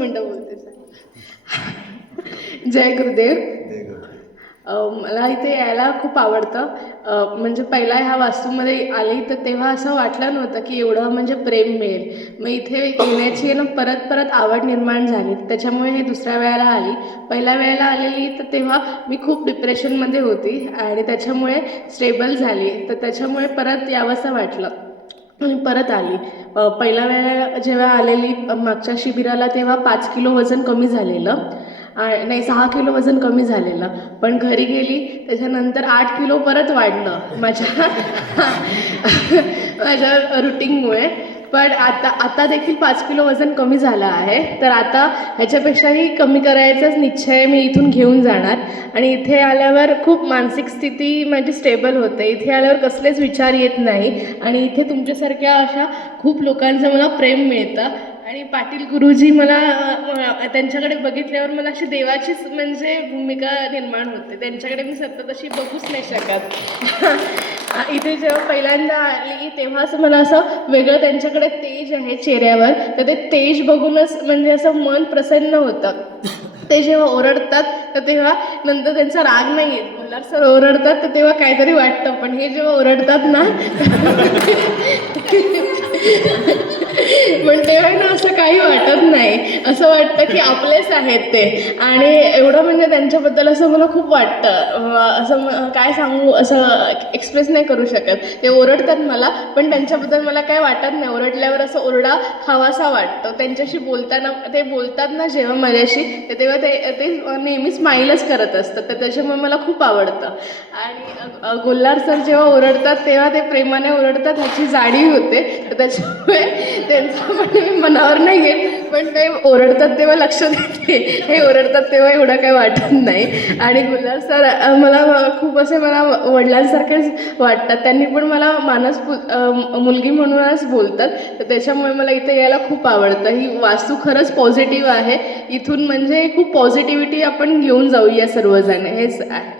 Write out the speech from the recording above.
मिनटं बोलते सर. जय गुरुदेव. मला इथे यायला खूप आवडतं. म्हणजे पहिला ह्या वास्तूमध्ये आले तर तेव्हा असं वाटलं नव्हतं की एवढं म्हणजे प्रेम मिळेल. मग इथे येण्याची ना परत परत आवड निर्माण झाली. त्याच्यामुळे हे दुसऱ्या वेळेला आली. पहिल्या वेळेला आलेली तर तेव्हा मी खूप डिप्रेशनमध्ये होती आणि त्याच्यामुळे स्टेबल झाली. तर त्याच्यामुळे परत यावंसं वाटलं आणि परत आली. पहिल्या वेळेला जेव्हा आलेली मागच्या शिबिराला तेव्हा 5 किलो वजन कमी झालेलं. नाही 6 किलो वजन कमी झालेलं. पण घरी गेली त्याच्यानंतर 8 किलो परत वाढलं माझ्या माझ्या रुटीनमुळे. पण आता देखील 5 किलो वजन कमी झालं आहे. तर आता ह्याच्यापेक्षाही कमी करायचाच निश्चय मी इथून घेऊन जाणार. आणि इथे आल्यावर खूप मानसिक स्थिती माझी स्टेबल होते. इथे आल्यावर कसलेच विचार येत नाही आणि इथे तुमच्यासारख्या अशा खूप लोकांचं मला प्रेम मिळतं. आणि पाटील गुरुजी मला त्यांच्याकडे बघितल्यावर मला अशी देवाचीच म्हणजे भूमिका निर्माण होते. त्यांच्याकडे मी सतत अशी बघूच नाही शकत. इथे जेव्हा पहिल्यांदा आली तेव्हाच मला असं वेगळं त्यांच्याकडे तेज आहे चेहऱ्यावर. तर ते तेज बघूनच म्हणजे असं मन प्रसन्न होतं. ते जेव्हा ओरडतात तर तेव्हा नंतर त्यांचा राग नाही येत. मल्हार सर ओरडतात तर तेव्हा काहीतरी वाटतं. पण हे जेव्हा ओरडतात ना पण तेव्हा ना असं काही वाटत नाही. असं वाटतं की आपलेच आहेत ते. आणि एवढं म्हणजे त्यांच्याबद्दल असं मला खूप वाटतं. असं काय सांगू, असं एक्सप्रेस नाही करू शकत. ते ओरडतात मला पण त्यांच्याबद्दल मला काय वाटत नाही. ओरडल्यावर असं ओरडा खावासा वाटतो. त्यांच्याशी बोलताना ते बोलतात ना जेव्हा माझ्याशी तर तेव्हा ते नेहमी स्माईलच करत असतात. तर त्याच्यामुळे मला खूप आवडतं. आणि गोल्हार सर जेव्हा ओरडतात तेव्हा ते प्रेमाने ओरडतात ह्याची जाणीव होते. तर त्याच्यामुळे त्यांचं पण मी मनावर नाही घेत. पण ते ओरडतात तेव्हा लक्ष देते. हे ओरडतात तेव्हा एवढं काही वाटत नाही. आणि गुल्हार सर मला खूप असे मला वडिलांसारखेच वाटतात. त्यांनी पण मला मानस मुलगी म्हणूनच बोलतात. तर त्याच्यामुळे मला इथे यायला खूप आवडतं. ही वास्तू खरंच पॉझिटिव्ह आहे. इथून म्हणजे खूप पॉझिटिव्हिटी आपण घेऊन जाऊया सर्वजण हेच आहे.